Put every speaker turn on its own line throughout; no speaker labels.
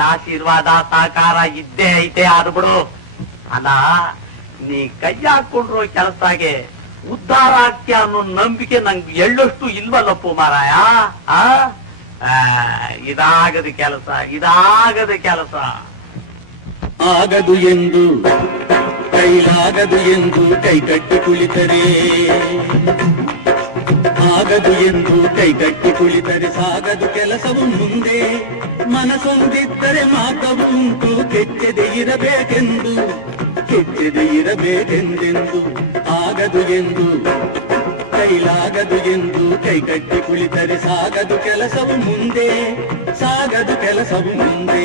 ನಿನ್ನ ಆಶೀರ್ವಾದ ಸಾಕಾರ ಇದ್ದೇ ಐತೆ ಆದ್ ಬಿಡು. ಅಲ್ಲ ನೀ ಕೈ ಹಾಕೊಂಡ್ರು ಕೆಲಸಾಗೆ ಉದ್ಧಾರ ಆಗ್ತೀಯ ಅನ್ನೋ ನಂಬಿಕೆ ನಂಗೆ ಎಳ್ಳಷ್ಟು ಇಲ್ವಲ್ಲಪ್ಪು ಮಾರಾಯ? ಆ, ಇದಾಗದ ಕೆಲಸ ಇದಾಗದ ಕೆಲಸ.
ಆಗದು ಎಂದು ಕೈಲಾಗದು ಎಂದು ಕೈ ಕಟ್ಟು ಕುಳಿತರೆ. ಆಗದು ಎಂದು ಕೈಕಟ್ಟಿ ಕುಳಿತರೆ ಸಾಗದು ಕೆಲಸವು ಮುಂದೆ ಮನಸೊಂದಿದ್ದರೆ ಮಾತವು ಉಂಟು ಕೆಚ್ಚದೆ ಇರಬೇಕೆಂದು ಕೆಚ್ಚದೆ ಇರಬೇಕೆಂದೆಂದು ಆಗದು ಎಂದು ಕೈಲಾಗದು ಎಂದು ಕೈಕಟ್ಟಿ ಕುಳಿತರೆ ಸಾಗದು ಕೆಲಸವು ಮುಂದೆ ಸಾಗದು ಕೆಲಸವು ಮುಂದೆ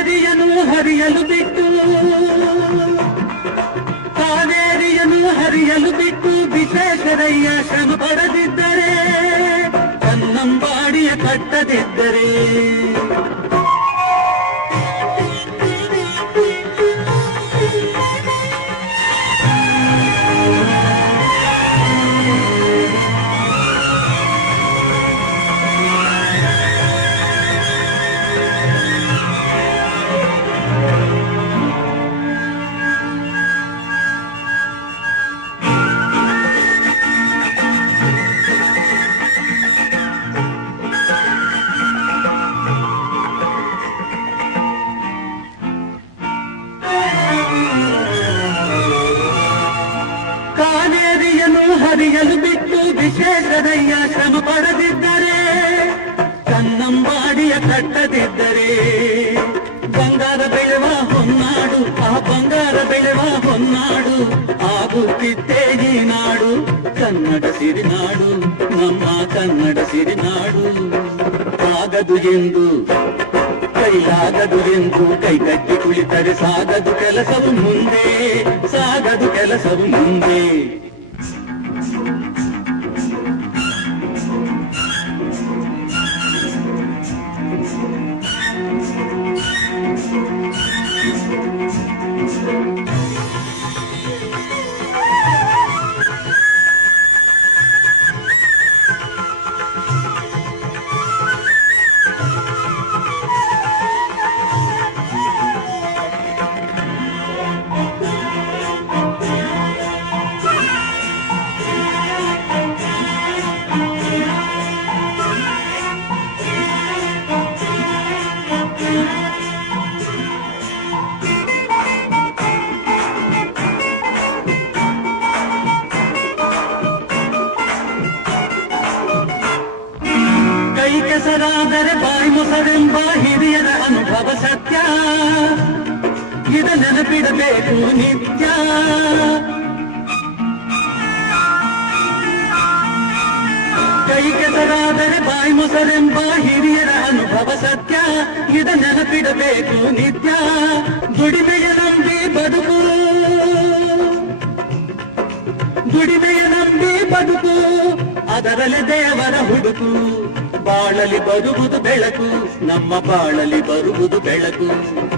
ಕಾವೇರಿಯನ್ನು ಹರಿಯಲು ಬಿಟ್ಟು ಕಾವೇರಿಯನ್ನು ಹರಿಯಲು ಬಿಟ್ಟು ವಿಶ್ವೇಶ್ವರಯ್ಯ ಶ್ರಮ ಪಡೆದಿದ್ದರೆ ಕನ್ನಂಬಾಡಿಯ ಕಟ್ಟದಿದ್ದರೆ ಹರಿಯಲು ಬಿಟ್ಟು ವಿಶೇಷದಯ್ಯ ಶ್ರಮ ಪಡೆದಿದ್ದರೆ ಕನ್ನಂಬಾಡಿಯ ಕಟ್ಟದಿದ್ದರೆ, ಬಂಗಾರ ಬೆಳೆವ ಹೊನ್ನಾಡು, ಆ ಬಂಗಾರ ಬೆಳೆವ ಹೊನ್ನಾಡು ಆಗುತ್ತಿದ್ದೇ ಈ ನಾಡು, ಕನ್ನಡ ಸಿರಿನಾಡು, ನಮ್ಮ ಕನ್ನಡ ಸಿರಿನಾಡು. ಆಗದು ಎಂದು, ಕೈಲಾಗದು ಎಂದು ಕೈಕಟ್ಟಿ ಕುಳಿತರೆ ಸಾಗದು ಕೆಲಸವು ಮುಂದೆ, ಸಾಗದು ಕೆಲಸವು ಮುಂದೆ. ನೆನಪಿಡಬೇಕು ನಿತ್ಯ. ಕೈ ಕೆಸರಾದರೆ ಬಾಯಿ ಮೊಸರೆಂಬ ಹಿರಿಯರ ಅನುಭವ ಸತ್ಯ. ಇದ ನೆನಪಿಡಬೇಕು ನಿತ್ಯ. ದುಡಿಮೆಯ ನಂಬಿ ಬದುಕು. ದುಡಿಮೆಯ ನಂಬಿ ಬದುಕು. ಅದರಲ್ಲಿ ದೇವರ ಹುಡುಕು. ಬಾಳಲಿ ಬರುವುದು ಬೆಳಕು. ನಮ್ಮ ಬಾಳಲಿ ಬರುವುದು ಬೆಳಕು.